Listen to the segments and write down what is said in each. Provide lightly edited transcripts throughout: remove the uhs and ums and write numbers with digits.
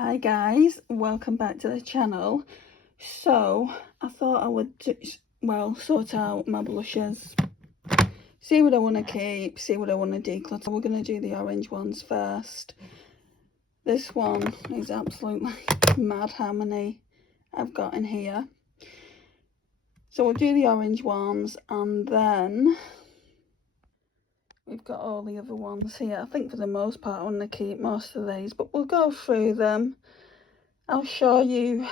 Hi guys, welcome back to the channel. So I thought I would sort out my blushes, see what I want to keep, see what I want to declutter. We're going to do the orange ones first. This one is absolutely mad how many I've got in here. So we'll do the orange ones and then we've got all the other ones here. I think for the most part I want to keep most of these, but we'll go through them. I'll show you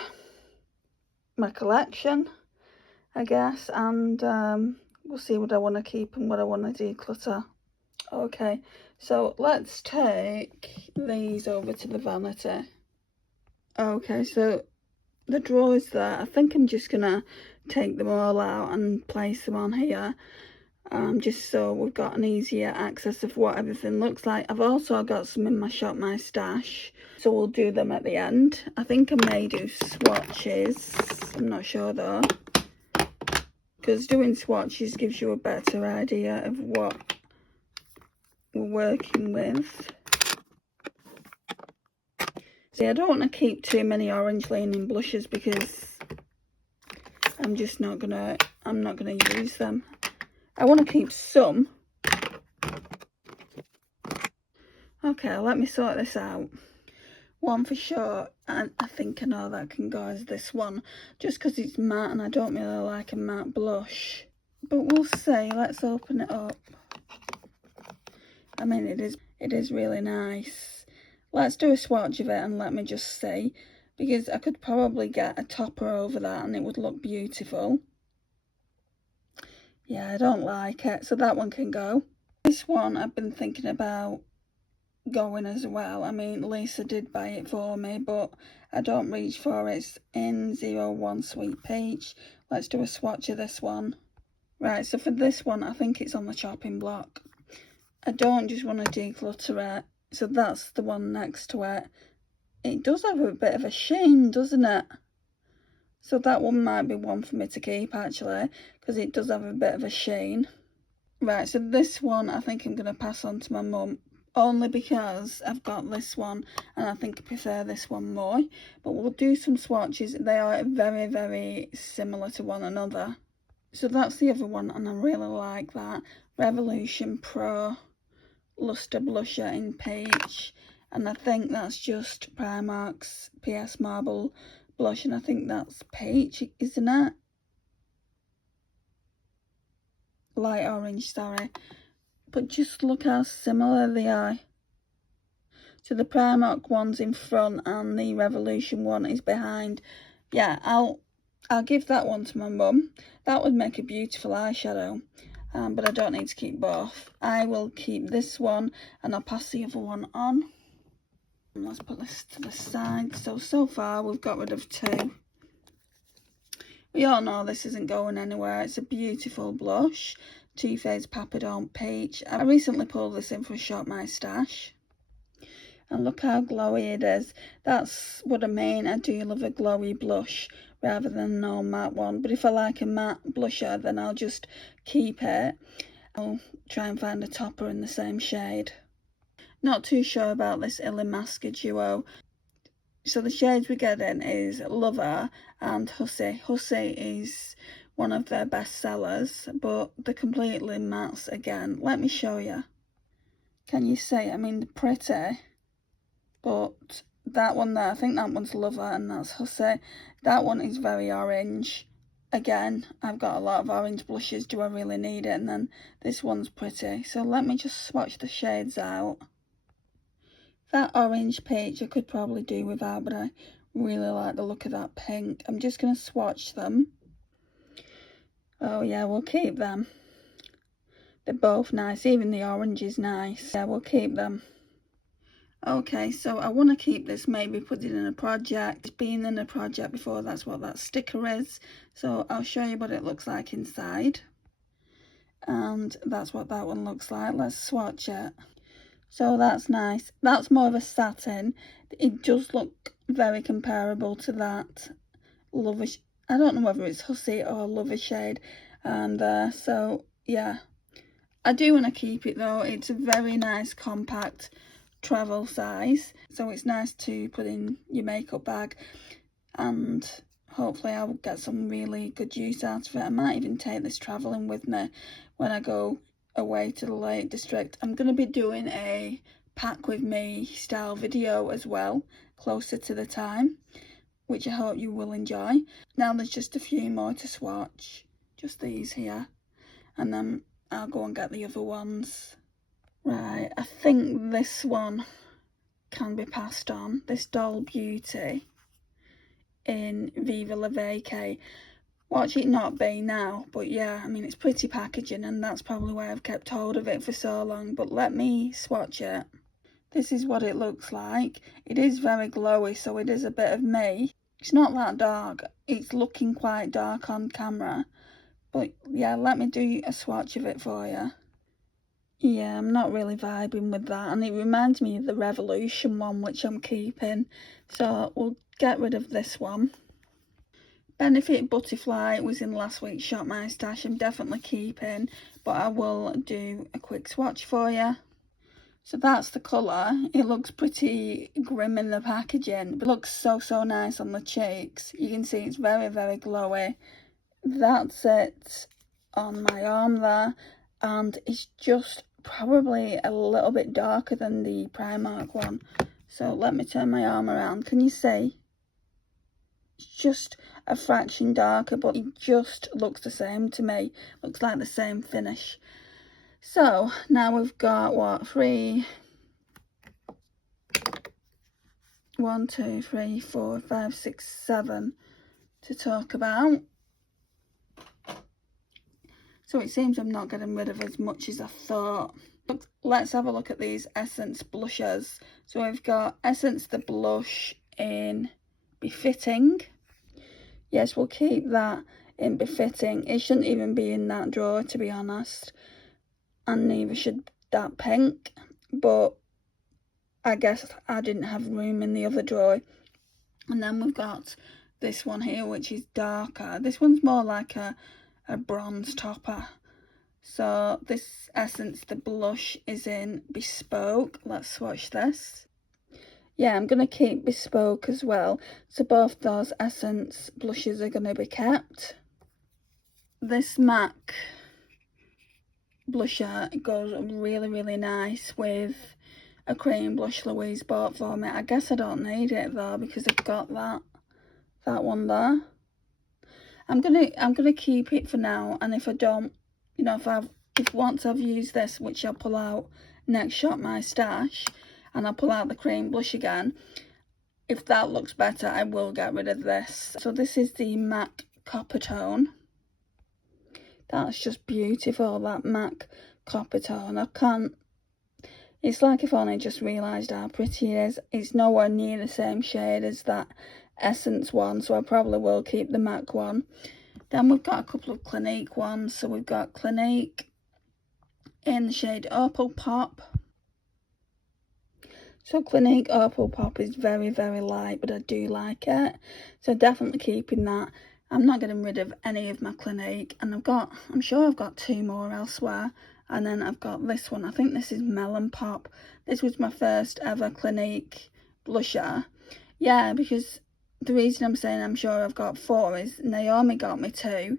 my collection, I guess, and we'll see what I want to keep and what I want to declutter. Okay, so let's take these over to the vanity. Okay, so the drawers there, I think I'm just gonna take them all out and place them on here, just so we've got an easier access of what everything looks like. I've also got some in my Shop My Stash, so we'll do them at the end. I think I may do swatches, I'm not sure though, because doing swatches gives you a better idea of what we're working with. See, I don't want to keep too many orange leaning blushes because I'm not gonna use them. I want to keep some. Okay, let me sort this out. One for sure, and I think I know that can go as this one, just because it's matte and I don't really like a matte blush. But we'll see. Let's open it up. I mean, it is really nice. Let's do a swatch of it and let me just see, because I could probably get a topper over that and it would look beautiful. Yeah, I don't like it, so that one can go. This one I've been thinking about going as well. I mean, Lisa did buy it for me, but I don't reach for it. It's in 01 Sweet Peach. Let's do a swatch of this one. Right, so for this one, I think it's on the chopping block. I don't just want to declutter it, so that's the one next to it. It does have a bit of a sheen, doesn't it? So that one might be one for me to keep, actually, because it does have a bit of a sheen. Right, so this one I think I'm going to pass on to my mum, only because I've got this one and I think I prefer this one more. But we'll do some swatches. They are very, very similar to one another. So that's the other one, and I really like that. Revolution Pro Luster Blusher in Peach. And I think that's just Primark's PS Marble blush, and I think that's peach, isn't it? Light orange, sorry. But just look how similar they are. So the Primark one's in front and the Revolution one is behind. Yeah, I'll give that one to my mum. That would make a beautiful eyeshadow. But I don't need to keep both. I will keep this one and I'll pass the other one on. Let's put this to the side. So far we've got rid of two. We all know this isn't going anywhere. It's a beautiful blush. Too Faced Papillon Peach. I recently pulled this in for a Shop My Stash. And look how glowy it is. That's what I mean. I do love a glowy blush rather than no matte one. But if I like a matte blusher, then I'll just keep it. I'll try and find a topper in the same shade. Not too sure about this Illamasqua duo. So the shades we're getting is Lover and Hussy. Hussy is one of their best sellers, but they're completely mattes again. Let me show you. Can you see? I mean, they're pretty, but that one there, I think that one's Lover and that's Hussy. That one is very orange. Again, I've got a lot of orange blushes. Do I really need it? And then this one's pretty. So let me just swatch the shades out. That orange peach I could probably do without, but I really like the look of that pink. I'm just going to swatch them. Oh yeah, we'll keep them. They're both nice. Even the orange is nice. Yeah, we'll keep them. Okay, so I want to keep this, maybe put it in a project. It's been in a project before, that's what that sticker is. So I'll show you what it looks like inside. And that's what that one looks like. Let's swatch it. So that's nice. That's more of a satin. It does look very comparable to that Lover. I don't know whether it's Hussy or Lover shade. And so yeah, I do want to keep it though. It's a very nice compact travel size, so it's nice to put in your makeup bag, and hopefully I'll get some really good use out of it. I might even take this travelling with me when I go away to the Lake District. I'm going to be doing a pack with me style video as well, closer to the time, which I hope you will enjoy. Now there's just a few more to swatch, just these here, and then I'll go and get the other ones. Right, I think this one can be passed on, this Doll Beauty in Viva La Vacay. Watch it not be now, but yeah, I mean, it's pretty packaging, and that's probably why I've kept hold of it for so long. But let me swatch it. This is what it looks like. It is very glowy, so it is a bit of me. It's not that dark. It's looking quite dark on camera. But yeah, let me do a swatch of it for you. Yeah, I'm not really vibing with that, and it reminds me of the Revolution one, which I'm keeping. So we'll get rid of this one. Benefit Butterfly was in last week's Shop My Stash. I'm definitely keeping, but I will do a quick swatch for you. So that's the colour. It looks pretty grim in the packaging, but it looks so nice on the cheeks. You can see it's very glowy. That's it on my arm there, and it's just probably a little bit darker than the Primark one. So let me turn my arm around. Can you see? It's just a fraction darker, but it just looks the same to me. Looks like the same finish. So now we've got what, 1, 2, 3, 4, 5, 6, 7 to talk about. So it seems I'm not getting rid of as much as I thought. Let's have a look at these Essence blushes. So we've got Essence the blush in Befitting. Yes, we'll keep that in Befitting. It shouldn't even be in that drawer, to be honest. And neither should that pink. But I guess I didn't have room in the other drawer. And then we've got this one here, which is darker. This one's more like a bronze topper. So this Essence, the blush, is in Bespoke. Let's swatch this. Yeah, I'm going to keep Bespoke as well. So both those Essence blushes are going to be kept. This MAC blusher goes really nice with a cream blush Louise bought for me. I guess I don't need it though, because I've got that one there. I'm gonna keep it for now, and if I don't, you know, if once I've used this, which I'll pull out next Shop My Stash, and I'll pull out the cream blush again, if that looks better, I will get rid of this. So this is the MAC Copper Tone. That's just beautiful, that MAC Copper Tone. It's like I've only just realised how pretty it is. It's nowhere near the same shade as that Essence one, so I probably will keep the MAC one. Then we've got a couple of Clinique ones. So we've got Clinique in the shade Opal Pop. So Clinique Opal Pop is very light, but I do like it. So definitely keeping that. I'm not getting rid of any of my Clinique, and I'm sure I've got 2 more elsewhere. And then I've got this one. I think this is Melon Pop. This was my first ever Clinique blusher. Yeah, because the reason I'm saying I'm sure I've got 4 is Naomi got me 2.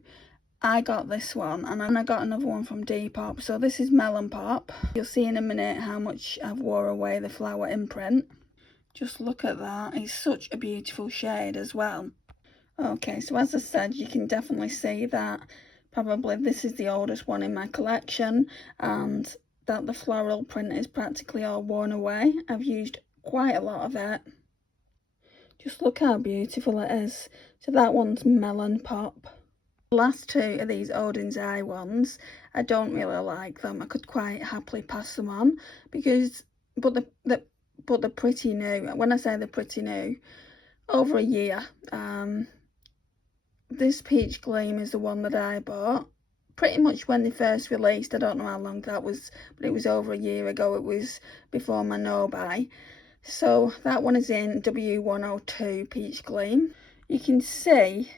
I got this one, and then I got another one from Depop. So this is Melon Pop. You'll see in a minute how much I've wore away the flower imprint. Just look at that. It's such a beautiful shade as well. Okay, so as I said, you can definitely see that probably this is the oldest one in my collection, and that the floral print is practically all worn away. I've used quite a lot of it. Just look how beautiful it is. So that one's Melon Pop. The last 2 of these Odin's Eye ones, I don't really like them. I could quite happily pass them on, because but they're pretty new. When I say they're pretty new, over a year. This Peach Gleam is the one that I bought pretty much when they first released. I don't know how long that was, but it was over a year ago. It was before my no-buy. So that one is in W102 Peach Gleam. You can see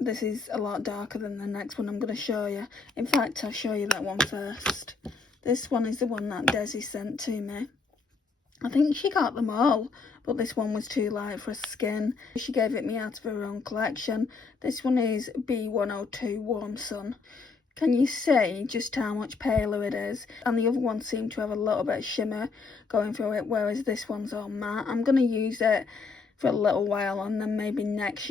this is a lot darker than the next one I'm going to show you. In fact, I'll show you that one first. This one is the one that Desi sent to me. I think she got them all, but this one was too light for her skin. She gave it me out of her own collection. This one is B102 Warm Sun. Can you see just how much paler it is? And the other one seemed to have a little bit of shimmer going through it, whereas this one's all matte. I'm going to use it for a little while, and then maybe next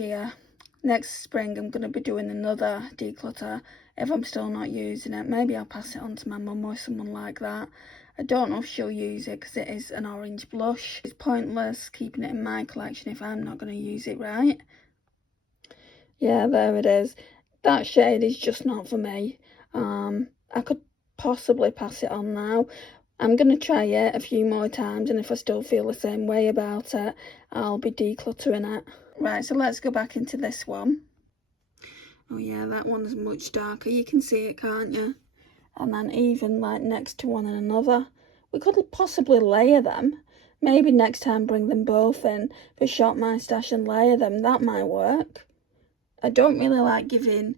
spring, I'm going to be doing another declutter. If I'm still not using it, maybe I'll pass it on to my mum or someone like that. I don't know if she'll use it because it is an orange blush. It's pointless keeping it in my collection if I'm not going to use it, right? Yeah, there it is. That shade is just not for me. I could possibly pass it on now. I'm going to try it a few more times, and if I still feel the same way about it, I'll be decluttering it. Right, so let's go back into this one. Oh yeah, that one's much darker. You can see it, can't you? And then even like next to one another. We could possibly layer them. Maybe next time bring them both in for Shop My Stash and layer them. That might work. I don't really like giving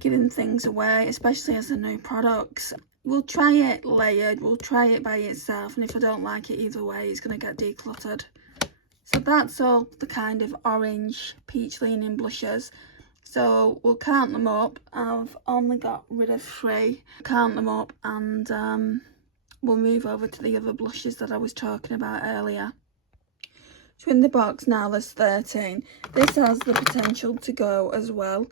things away, especially as they're new products. We'll try it layered, we'll try it by itself, and if I don't like it either way, it's going to get decluttered. So that's all the kind of orange peach leaning blushes. So we'll count them up. I've only got rid of 3. Count them up, and we'll move over to the other blushes that I was talking about earlier. So in the box now there's 13. This has the potential to go as well.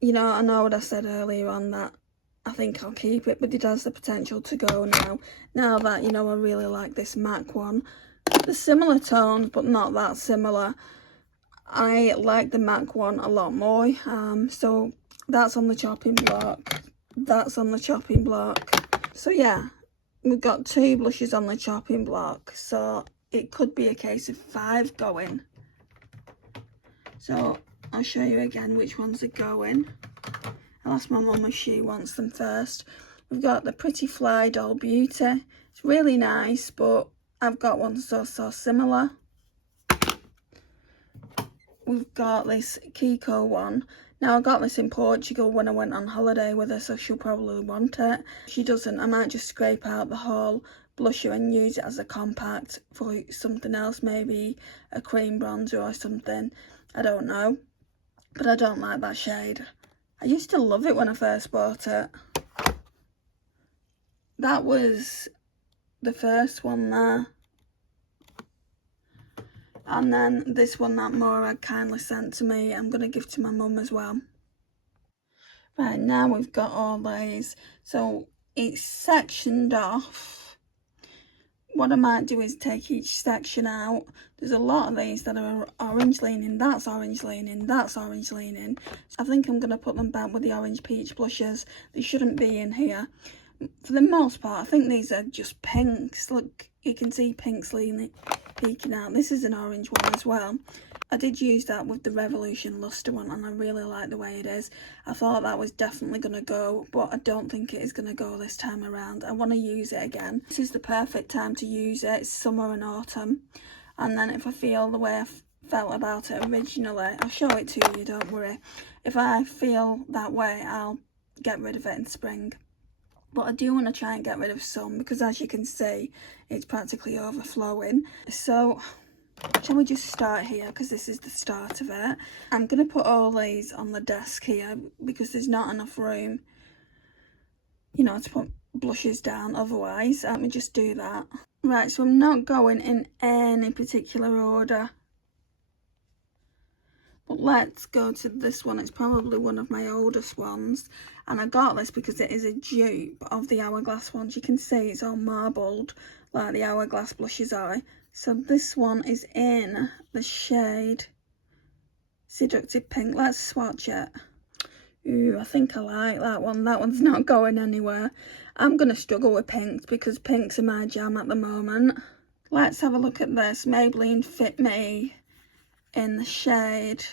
You know, I know what I said earlier on that I think I'll keep it, but it has the potential to go now. Now that, you know, I really like this MAC one. They're similar tones, but not that similar. I like the MAC one a lot more. So that's on the chopping block. That's on the chopping block. So yeah, we've got 2 blushes on the chopping block. So it could be a case of 5 going. So I'll show you again which ones are going. I'll ask my mum if she wants them first. We've got the Pretty Fly Doll Beauty. It's really nice, but I've got one so similar. We've got this Kiko one. Now, I got this in Portugal when I went on holiday with her, so she'll probably want it. If she doesn't, I might just scrape out the whole blusher and use it as a compact for something else, maybe a cream bronzer or something. I don't know. But I don't like that shade. I used to love it when I first bought it. That was the first one there. And then this one that Morag kindly sent to me, I'm going to give to my mum as well. Right, now we've got all these. So it's sectioned off. What I might do is take each section out. There's a lot of these that are orange leaning. That's orange leaning. That's orange leaning. I think I'm going to put them back with the orange peach blushes. They shouldn't be in here. For the most part, I think these are just pinks. Look, you can see pinks leaning, peeking out. This is an orange one as well. I did use that with the Revolution Luster one, and I really like the way it is. I thought that was definitely going to go, but I don't think it is going to go this time around. I want to use it again. This is the perfect time to use it. It's summer and autumn. And then if I feel the way I felt about it originally, I'll show it to you, don't worry. If I feel that way, I'll get rid of it in spring. But I do want to try and get rid of some, because as you can see, it's practically overflowing. So shall we just start here, because this is the start of it. I'm going to put all these on the desk here because there's not enough room, you know, to put blushes down otherwise. Let me just do that. Right, so I'm not going in any particular order. But let's go to this one. It's probably one of my oldest ones. And I got this because it is a dupe of the Hourglass ones. You can see it's all marbled like the Hourglass blushes are. So this one is in the shade Seductive Pink. Let's swatch it. Ooh, I think I like that one. That one's not going anywhere. I'm going to struggle with pinks because pinks are my jam at the moment. Let's have a look at this. Maybelline Fit Me in the shade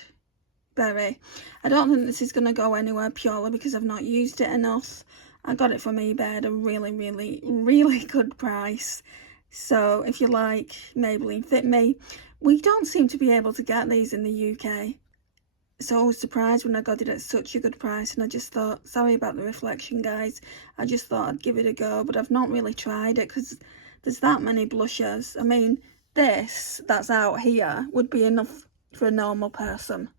Berry. I don't think this is going to go anywhere purely because I've not used it enough. I got it from eBay at a really good price. So if you like Maybelline Fit Me, we don't seem to be able to get these in the UK. So I was surprised when I got it at such a good price, and I just thought, sorry about the reflection guys, I just thought I'd give it a go, but I've not really tried it because there's that many blushes. I mean, this that's out here would be enough for a normal person.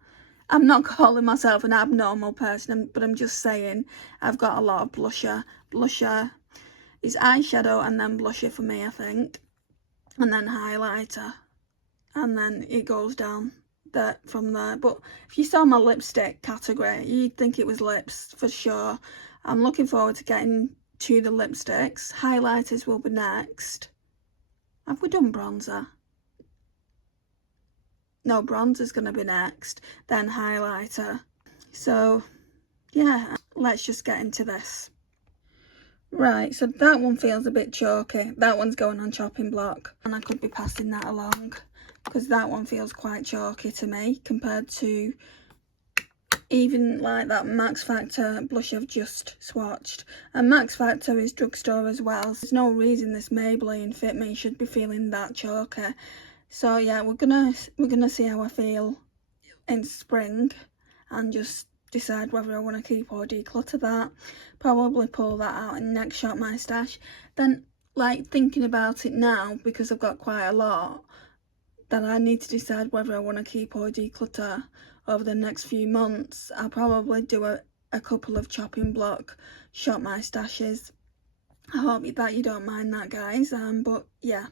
I'm not calling myself an abnormal person, but I'm just saying I've got a lot of blusher. Blusher is eyeshadow and then blusher for me, I think. And then highlighter. And then it goes down there from there. But if you saw my lipstick category, you'd think it was lips for sure. I'm looking forward to getting to the lipsticks. Highlighters will be next. Have we done bronzer? No, bronzer's going to be next, then highlighter. So, yeah, let's just get into this. Right, so that one feels a bit chalky. That one's going on chopping block, and I could be passing that along, because that one feels quite chalky to me, compared to even like that Max Factor blush I've just swatched. And Max Factor is drugstore as well, so there's no reason this Maybelline Fit Me should be feeling that chalky. So yeah, we're gonna see how I feel in spring and just decide whether I want to keep or declutter that. Probably pull that out and next Shop My Stash. Then, like, thinking about it now, because I've got quite a lot, that I need to decide whether I want to keep or declutter over the next few months. I'll probably do a couple of chopping block Shop My Stashes. I hope that you don't mind that, guys. But yeah.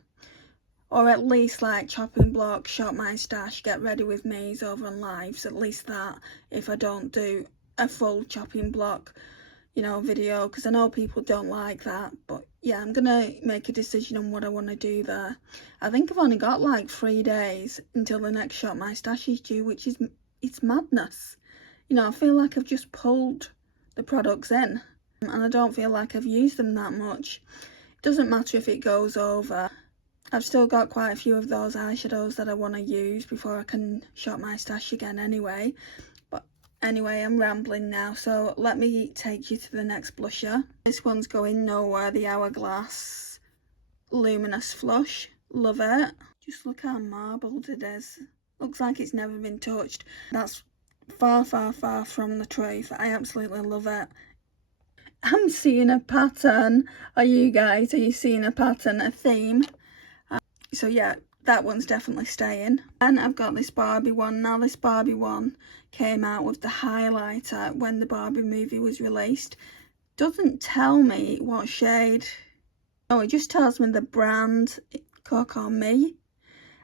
Or at least like chopping block, Shop My Stash, Get Ready With Me's over on Lives, at least that, if I don't do a full chopping block, you know, video, because I know people don't like that. But yeah, I'm gonna make a decision on what I want to do there. I think I've only got like 3 days until the next Shop My Stash is due, which is, it's madness. You know, I feel like I've just pulled the products in, and I don't feel like I've used them that much. It doesn't matter if it goes over. I've still got quite a few of those eyeshadows that I want to use before I can Shop My Stash again anyway. But anyway, I'm rambling now, so let me take you to the next blusher. This one's going nowhere, the Hourglass Luminous Flush. Love it. Just look how marbled it is. Looks like it's never been touched. That's far, far, far from the truth. I absolutely love it. I'm seeing a pattern. Are you guys? Are you seeing a pattern, a theme? So yeah, that one's definitely staying. And I've got this Barbie one. Now this Barbie one came out with the highlighter when the Barbie movie was released. Doesn't tell me what shade. Oh, it just tells me the brand, Coco Me,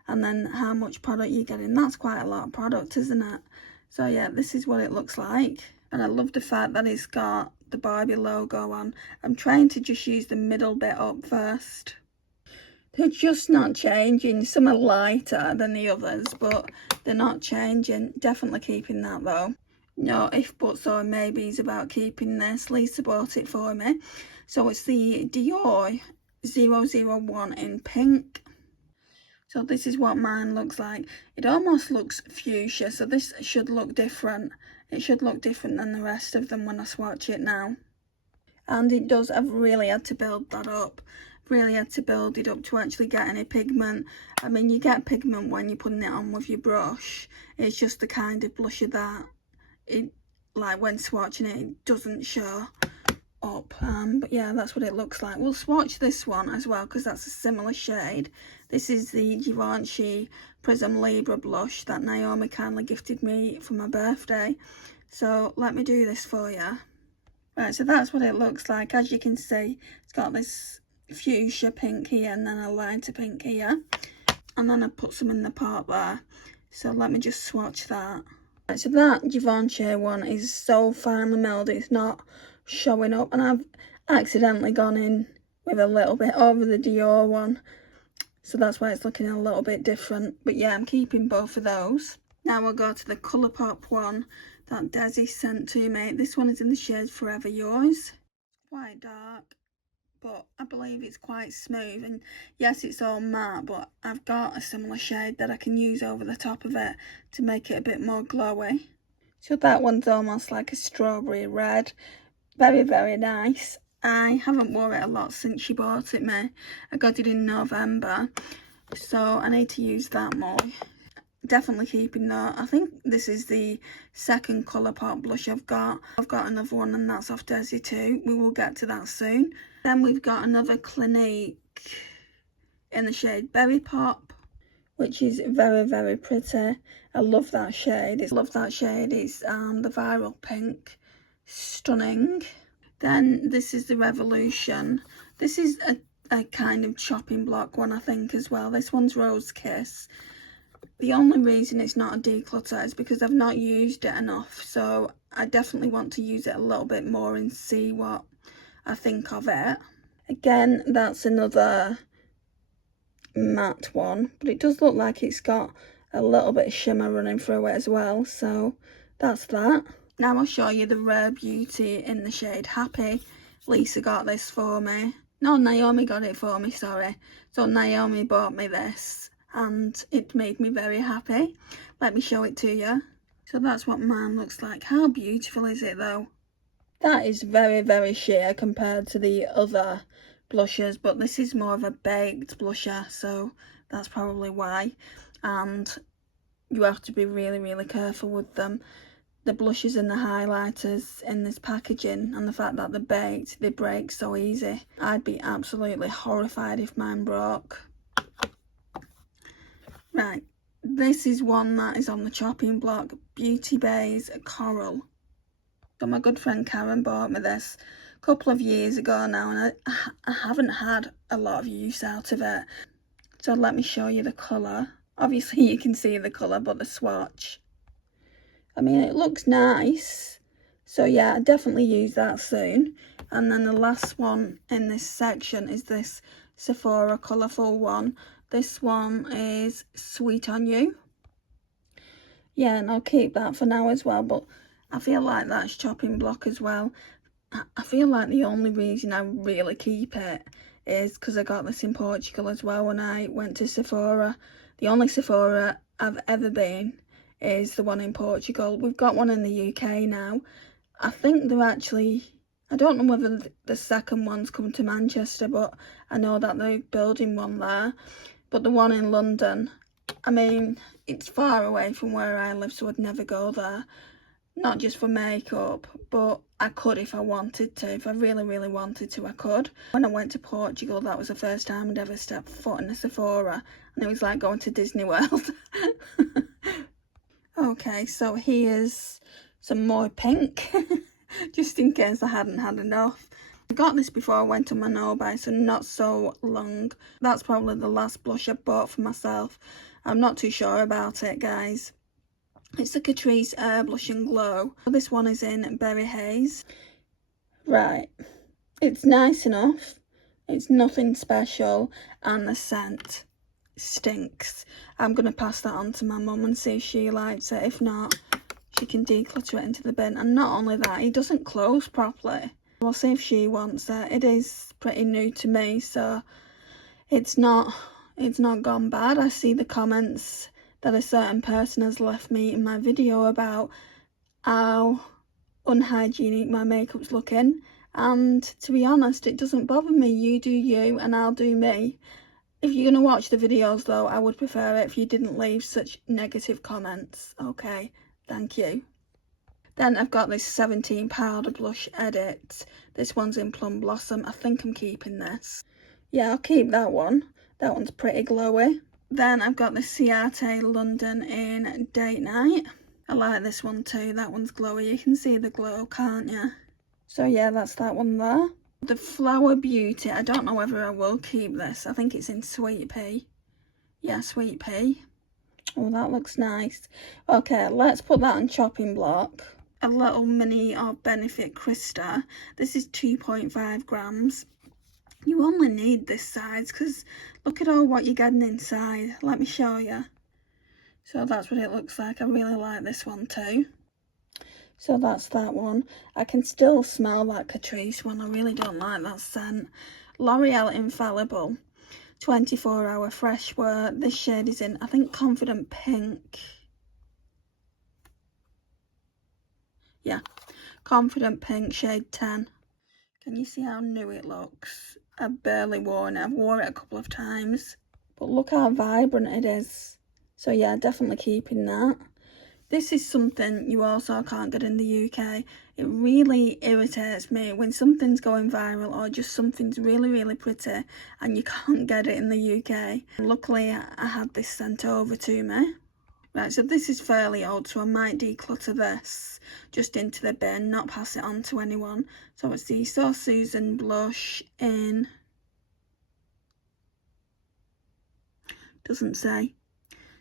and then how much product you're getting. That's quite a lot of product, isn't it? So yeah, this is what it looks like. And I love the fact that it's got the Barbie logo on. I'm trying to just use the middle bit up first. They're just not changing. Some are lighter than the others, but they're not changing. Definitely keeping that though. No if, buts, or maybes about keeping this. Lisa bought it for me. So it's the Dior 001 in pink. So this is what mine looks like. It almost looks fuchsia, so this should look different. It should look different than the rest of them when I swatch it now. And it does, I've really had to build that up. Really had to build it up to actually get any pigment. I mean, you get pigment when you're putting it on with your brush. It's just the kind of blusher that it, like when swatching it, it doesn't show up. But yeah, that's what it looks like. We'll swatch this one as well because that's a similar shade. This is the Givenchy Prism Libra blush that Naomi kindly gifted me for my birthday. So let me do this for you. Right, so that's what it looks like. As you can see, it's got this fuchsia pink here and then a lighter pink here. And then I put some in the pot there. So let me just swatch that. Right, so that Givenchy one is so finely milled, it's not showing up. And I've accidentally gone in with a little bit over the Dior one. So that's why it's looking a little bit different. But yeah, I'm keeping both of those. Now we'll go to the Colourpop one that Desi sent to me. This one is in the shade Forever Yours. Quite dark, but I believe it's quite smooth. And yes, it's all matte, but I've got a similar shade that I can use over the top of it to make it a bit more glowy. So that one's almost like a strawberry red. Very, very nice. I haven't worn it a lot since she bought it me. I got it in November, so I need to use that more. Definitely keeping that. I think this is the second Colourpop blush I've got. I've got another one and that's off Desi too. We will get to that soon. Then we've got another Clinique in the shade Berry Pop, which is very, very pretty. I love that shade. It's the Viral Pink. Stunning. Then this is the Revolution. This is a kind of chopping block one, I think, as well. This one's Rose Kiss. The only reason it's not a declutter is because I've not used it enough, so I definitely want to use it a little bit more and see what I think of it. Again, that's another matte one, but it does look like it's got a little bit of shimmer running through it as well, so that's that. Now I'll show you the Rare Beauty in the shade Happy. Lisa got this for me. No, Naomi got it for me, sorry. So Naomi bought me this and it made me very happy. Let me show it to you. So that's what mine looks like. How beautiful is it though? That is very, very sheer compared to the other blushes, but this is more of a baked blusher, so that's probably why. And you have to be really, really careful with them. The blushes and the highlighters in this packaging, and the fact that they're baked, they break so easy. I'd be absolutely horrified if mine broke. Right, this is one that is on the chopping block, Beauty Bay's Coral. So my good friend Karen bought me this a couple of years ago now, and I haven't had a lot of use out of it. So let me show you the colour. Obviously you can see the colour, but the swatch, I mean, it looks nice. So yeah, I definitely use that soon. And then the last one in this section is this Sephora colourful one. This one is Sweet on You. Yeah, and I'll keep that for now as well, but I feel like that's chopping block as well. I feel like the only reason I really keep it is because I got this in Portugal as well when I went to Sephora. The only Sephora I've ever been is the one in Portugal. We've got one in the UK now. I think they're actually, I don't know whether the second one's come to Manchester, but I know that they're building one there. But the one in London, I mean, it's far away from where I live, so I'd never go there. Not just for makeup, but I could if I wanted to. If I really, really wanted to, I could. When I went to Portugal, that was the first time I'd ever stepped foot in a Sephora, and it was like going to Disney World. Okay, so here's some more pink, just in case I hadn't had enough. I got this before I went on my no-buy, so not so long. That's probably the last blush I bought for myself. I'm not too sure about it, guys. It's the Catrice Air Blush and Glow. This one is in Berry Haze. Right, it's nice enough. It's nothing special, and the scent stinks. I'm going to pass that on to my mum and see if she likes it. If not, she can declutter it into the bin. And not only that, it doesn't close properly. We'll see if she wants it. It is pretty new to me, so it's not gone bad. I see the comments that a certain person has left me in my video about how unhygienic my makeup's looking, and to be honest, it doesn't bother me. You do you and I'll do me. If you're going to watch the videos though, I would prefer it if you didn't leave such negative comments. Okay, thank you. Then I've got this 17 Powder Blush Edit. This one's in Plum Blossom. I think I'm keeping this. Yeah, I'll keep that one. That one's pretty glowy. Then I've got the Ciate London in Date Night. I like this one too. That one's glowy. You can see the glow, can't you? So yeah, that's that one there. The Flower Beauty. I don't know whether I will keep this. I think it's in Sweet Pea. Yeah, Sweet Pea. Oh, that looks nice. Okay, let's put that on chopping block. A little mini of Benefit Krista. This is 2.5 grams. You only need this size because look at all what you're getting inside. Let me show you. So that's what it looks like. I really like this one too. So that's that one. I can still smell that Catrice one. I really don't like that scent. L'Oreal Infallible 24-hour fresh wear. This shade is in, I think, Confident Pink. Yeah, Confident Pink, shade 10. Can you see how new it looks? I've barely worn it. I've worn it a couple of times. But look how vibrant it is. So yeah, definitely keeping that. This is something you also can't get in the UK. It really irritates me when something's going viral or just something's really, really pretty and you can't get it in the UK. Luckily, I had this sent over to me. Right, so this is fairly old, so I might declutter this just into the bin, not pass it on to anyone. So it's the So Susan blush in... Doesn't say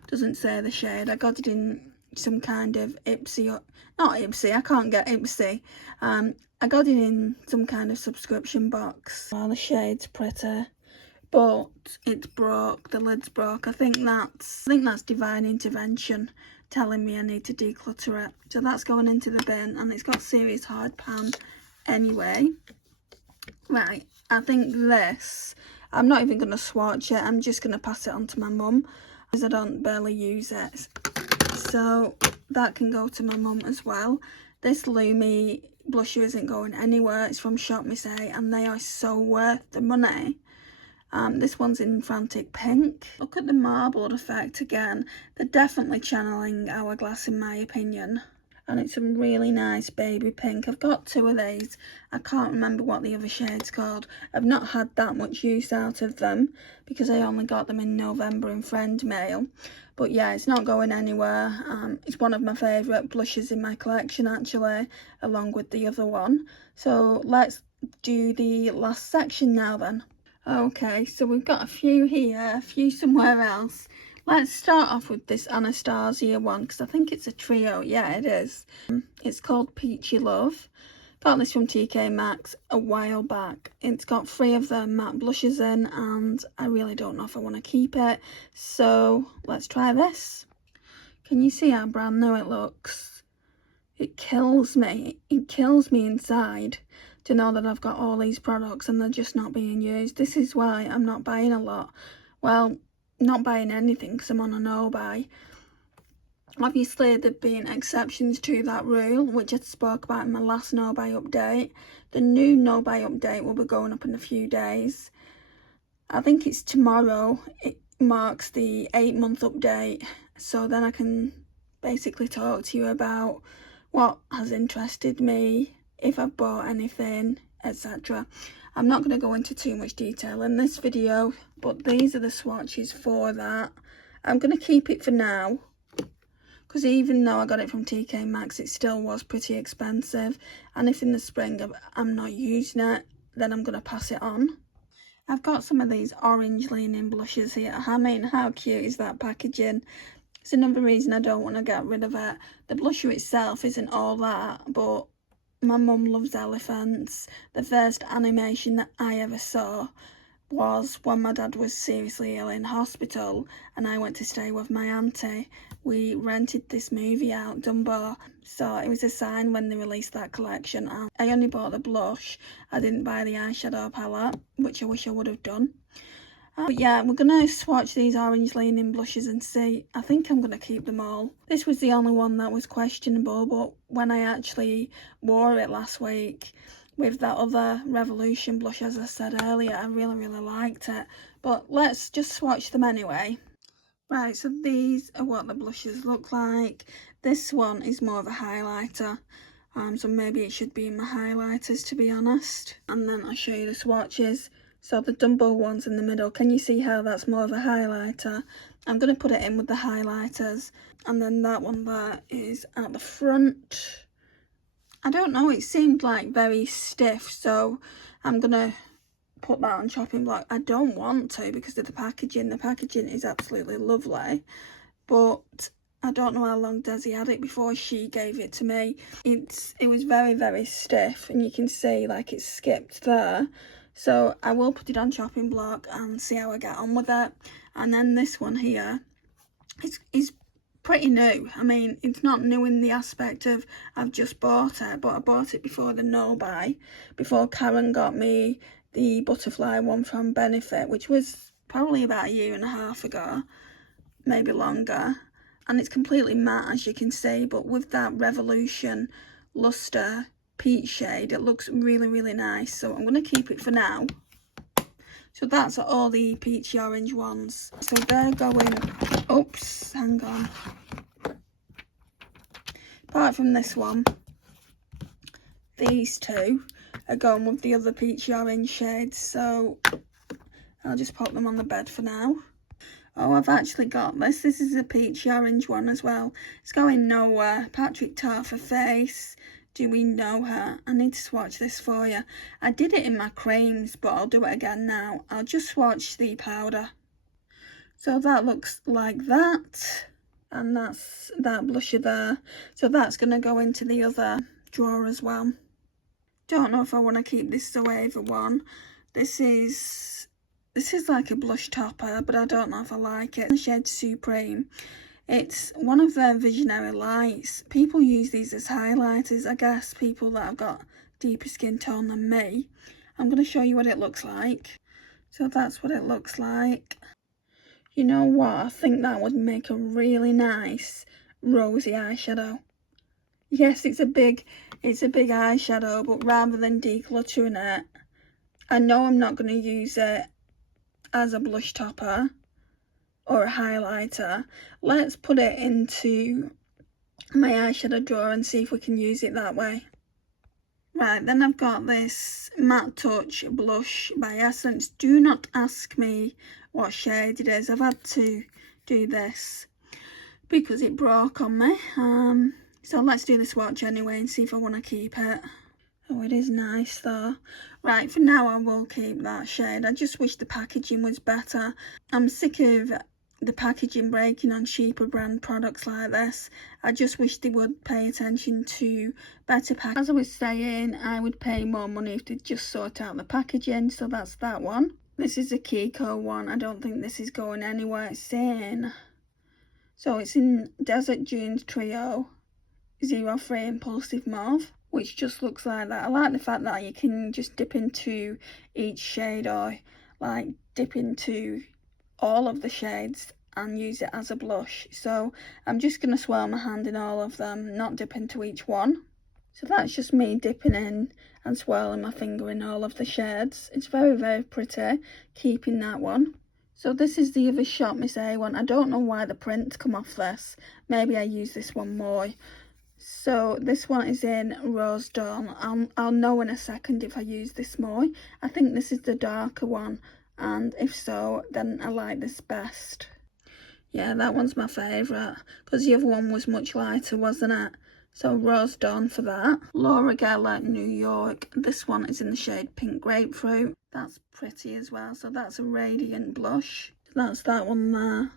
the shade. I got it in some kind of Ipsy, or not Ipsy, I can't get Ipsy. I got it in some kind of subscription box. Oh, the shade's pretty, but it's broke, the lid's broke. I think that's divine intervention telling me I need to declutter it. So that's going into the bin, and it's got serious hard pan anyway. Right, I think this, I'm not even going to swatch it, I'm just going to pass it on to my mum, because I don't barely use it. So that can go to my mum as well. This Lumi blusher isn't going anywhere. It's from Shop Miss A, and they are so worth the money. This one's in Frantic Pink. Look at the marbled effect again. They're definitely channeling Hourglass in my opinion. And it's a really nice baby pink. I've got two of these. I can't remember what the other shade's called. I've not had that much use out of them because I only got them in November in friend mail. But yeah, it's not going anywhere. It's one of my favourite blushes in my collection actually, along with the other one. So let's do the last section now then. Okay, so we've got a few here, a few somewhere else. Let's start off with this Anastasia one, because I think it's a trio. Yeah, it is. It's called Peachy Love. Got this from TK Maxx a while back. It's got 3 of the matte blushes in, and I really don't know if I want to keep it. So let's try this. Can you see how brand new it looks? It kills me. It kills me inside to know that I've got all these products and they're just not being used. This is why I'm not buying a lot. Well, not buying anything because I'm on a no-buy. Obviously, there've been exceptions to that rule, which I spoke about in my last no-buy update. The new no-buy update will be going up in a few days. I think it's tomorrow. It marks the 8-month update, so then I can basically talk to you about what has interested me, if I've bought anything, etc. I'm not going to go into too much detail in this video, but these are the swatches for that. I'm going to keep it for now, because even though I got it from TK Maxx, it still was pretty expensive. And if in the spring I'm not using it, then I'm going to pass it on. I've got some of these orange leaning blushes here. I mean, how cute is that packaging? It's another reason I don't want to get rid of it. The blusher itself isn't all that, but my mum loves elephants. The first animation that I ever saw was when my dad was seriously ill in hospital and I went to stay with my auntie. We rented this movie out, Dumbo, so it was a sign when they released that collection. I only bought the blush. I didn't buy the eyeshadow palette, which I wish I would have done. But yeah, we're going to swatch these orange leaning blushes and see. I think I'm going to keep them all. This was the only one that was questionable, but when I actually wore it last week with that other Revolution blush, as I said earlier, I really, really liked it. But let's just swatch them anyway. Right, so these are what the blushes look like. This one is more of a highlighter. So maybe it should be in my highlighters, to be honest. And then I'll show you the swatches. So the Dumbo one's in the middle. Can you see how that's more of a highlighter? I'm going to put it in with the highlighters. And then that one there is at the front. I don't know, it seemed like very stiff, so I'm going to put that on chopping block. I don't want to because of the packaging. The packaging is absolutely lovely, but I don't know how long Desi had it before she gave it to me. It was very, very stiff, and you can see like it's skipped there. So I will put it on chopping block and see how I get on with it. And then this one here is pretty new. I mean, it's not new in the aspect of I've just bought it, but I bought it before the no-buy, before Karen got me the butterfly one from Benefit, which was probably about 1.5 years ago, maybe longer. And it's completely matte, as you can see, but with that Revolution Luster peach shade, it looks really, really nice. So I'm going to keep it for now. So that's all the peachy orange ones. So they're going, oops, hang on. apart from this one, these two are going with the other peachy orange shades, so I'll just pop them on the bed for now. Oh, I've actually got this. This is a peachy orange one as well. It's going nowhere. Patrick Tar for Face. Do we know her? I need to swatch this for you. I did it in my creams, but I'll do it again now. I'll just swatch the powder. So that looks like that. And that's that blusher there. So that's going to go into the other drawer as well. Don't know if I want to keep this Zoeva one. This is like a blush topper, but I don't know if I like it. The shade Supreme. It's one of their Visionary Lights. People use these as highlighters, I guess, people that have got deeper skin tone than me. I'm going to show you what it looks like. So that's what it looks like. You know what? I think that would make a really nice rosy eyeshadow. Yes, it's a big eyeshadow, but rather than decluttering it, I know I'm not going to use it as a blush topper or a highlighter. Let's put it into my eyeshadow drawer and see if we can use it that way. Right, then I've got this Matte Touch blush by Essence. Do not ask me what shade it is. I've had to do this because it broke on me. So let's do the swatch anyway and see if I want to keep it. Oh, it is nice though. Right, for now I will keep that shade. I just wish the packaging was better. I'm sick of the packaging breaking on cheaper brand products like this. I just wish they would pay attention to better packaging. As I was saying, I would pay more money if they just sort out the packaging. So that's that one. This is a Kiko one. I don't think this is going anywhere. It's in. So it's in Desert Dunes Trio 03 Impulsive Mauve, which just looks like that. I like the fact that you can just dip into each shade, or like dip into all of the shades and use it as a blush. So I'm just going to swirl my hand in all of them, not dip into each one. So that's just me dipping in and swirling my finger in all of the shades. It's very, very pretty, keeping that one. So this is the other Shop Miss A one. I don't know why the print's come off this. Maybe I use this one more. So this one is in Rose Dawn. I'll know in a second if I use this more. I think this is the darker one, and if so, then I like this best. Yeah, that one's my favourite, because the other one was much lighter, wasn't it? So Rose Dawn for that. Laura Geller New York. This one is in the shade Pink Grapefruit. That's pretty as well. So that's a radiant blush. That's that one there.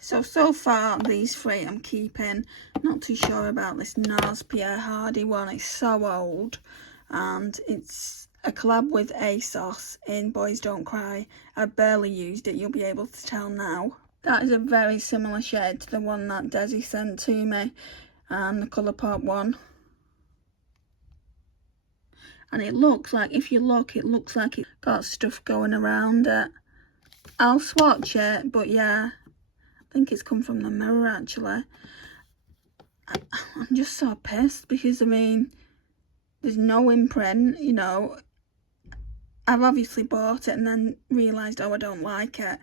So far these three I'm keeping. Not too sure about this NARS Pierre Hardy one. It's so old, and it's a collab with ASOS in Boys Don't Cry. I barely used it, you'll be able to tell now. That is a very similar shade to the one that Desi sent to me, and the Colourpop one. And it looks like, if you look, it looks like it's got stuff going around it. I'll swatch it, but yeah, I think it's come from the mirror actually. I'm just so pissed because, I mean, there's no imprint, you know. I've obviously bought it and then realised, oh, I don't like it.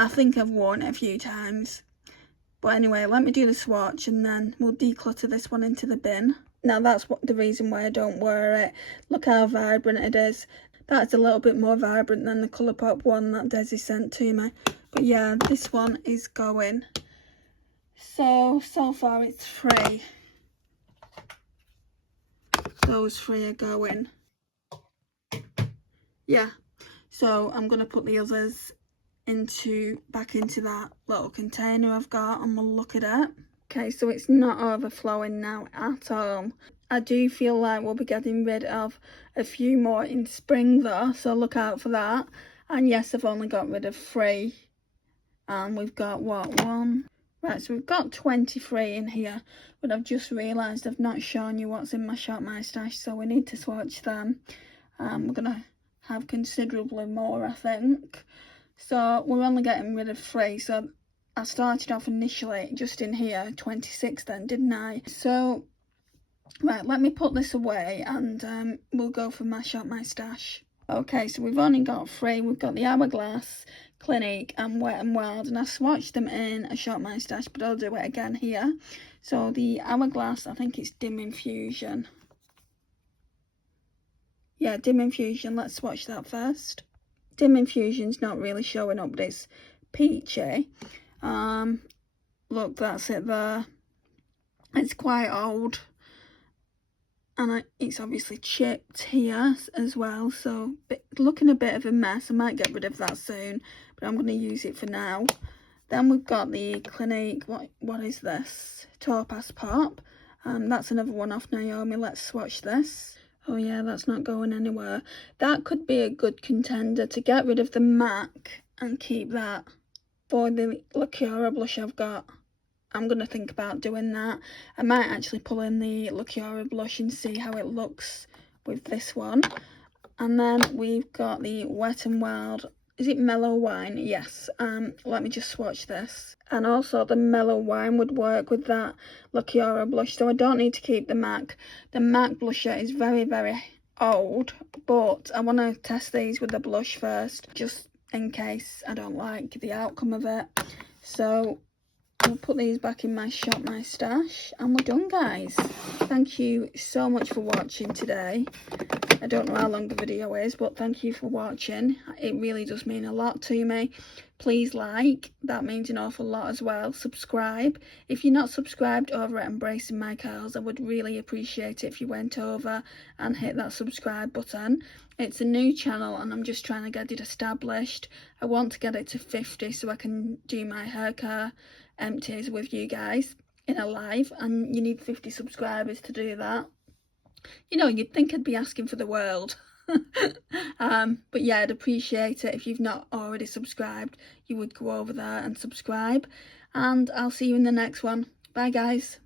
I think I've worn it a few times. But anyway, let me do the swatch and then we'll declutter this one into the bin. Now that's the reason why I don't wear it. Look how vibrant it is. That's a little bit more vibrant than the Colourpop one that Desi sent to me. But yeah, this one is going. So far it's 3. Those 3 are going. Yeah, so I'm going to put the others back into that little container I've got, and we'll look at it. Okay, so it's not overflowing now at all. I do feel like we'll be getting rid of a few more in spring though, so look out for that. And yes, I've only got rid of 3. And we've got, what, 1? Right, so we've got 23 in here, but I've just realised I've not shown you what's in my Shop My Stash, so we need to swatch them. We're going to have considerably more, I think. So we're only getting rid of 3, so I started off initially just in here, 26 then, didn't I? So, right, let me put this away and we'll go for my Shop My Stash. Okay, so we've only got 3. We've got the Hourglass Clinique and Wet n Wild, and I swatched them in a Shop My Stash, but I'll do it again here. So the Hourglass, I think it's Dim Infusion. Yeah, Dim Infusion, let's swatch that first. Dim Infusion's not really showing up, but it's peachy. Look, that's it there. It's quite old, and it's obviously chipped here as well, so looking a bit of a mess. I might get rid of that soon, but I'm going to use it for now. Then we've got the Clinique, what is this? Topaz Pop. That's another one off Naomi. Let's swatch this. Oh yeah, that's not going anywhere. That could be a good contender to get rid of the MAC and keep that for the Lacura blush I've got. I'm going to think about doing that. I might actually pull in the Lacura blush and see how it looks with this one. And then we've got the Wet n Wild. Is it Mellow Wine? Yes. Let me just swatch this. And also the Mellow Wine would work with that Lacura blush, so I don't need to keep the MAC. The MAC blusher is very, very old, but I want to test these with the blush first, just in case I don't like the outcome of it. So I'll put these back in my Shop My Stash, and we're done, guys. Thank you so much for watching today. I don't know how long the video is, but thank you for watching. It really does mean a lot to me. Please like, that means an awful lot as well. Subscribe. If you're not subscribed over at Embracing My Curls, I would really appreciate it if you went over and hit that subscribe button. It's a new channel and I'm just trying to get it established. I want to get it to 50 so I can do my hair care empties with you guys in a live, and you need 50 subscribers to do that. You know, you'd think I'd be asking for the world. But yeah, I'd appreciate it if you've not already subscribed. You would go over there and subscribe, and I'll see you in the next one. Bye guys.